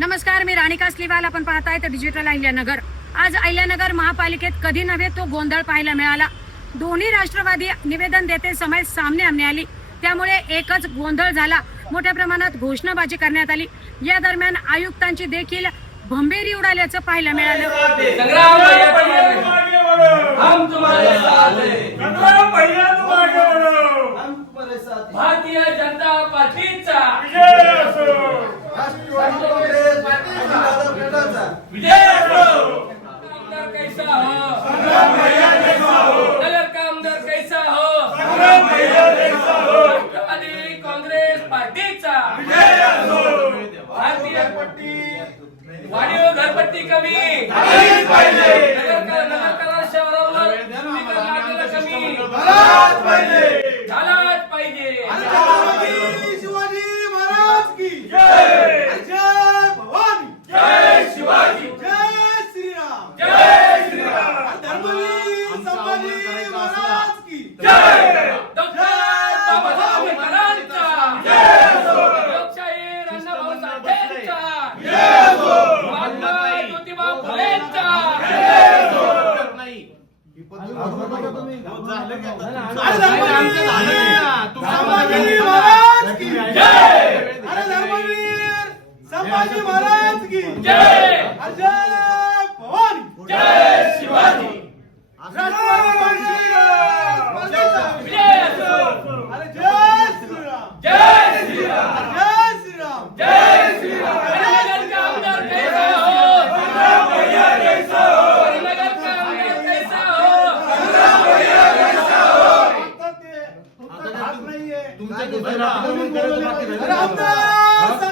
नमस्कार मी राणिका स्लिवाल आपण पाहताय तर डिजिटल अहिल्यानगर. आज अहिल्यानगर महापालिकेत कधी नव्हे तो गोंधळ पाहायला मिळाला. दोन्ही राष्ट्रवादी निवेदन देते समय सामने आमने आली. त्यामुळे एकच गोंधळ झाला. मोठ्या प्रमाणात घोषणाबाजी करण्यात आली. या दरम्यान आयुक्तांची देखील भंबेरी उडाल्याचं पाहायला मिळालं. संग्राम भैया तुम्हारे विजय असो आमदार कैसा हो संग्राम भैया जैसा हो कलर का आमदार कैसा हो संग्राम भैया जैसा हो राष्ट्रवादी काँग्रेस पार्टीचा विजय असो भारतीय पट्टी वाढीव घरपट्टी कमी झालीच पाहिजे नगर नगर करा शहरावर कमी झालाच पाहिजे झालाच पाहिजे छत्रपती शिवाजी महाराज की जय जय भवानी जय शिवाजी जय श्रीराम जय श्रीराम धर्मवीर संभाजी महाराज की जय डॉक्टर बाबासाहेब आंबेडकरांचा जय असो लोकशाही अण्णाभाऊ साठेंचा जय असो महात्मा ज्योतिबा फुलेंचा संभाजी महाराज की जय! अजय जय! भवानी तुमच्या दुसऱ्या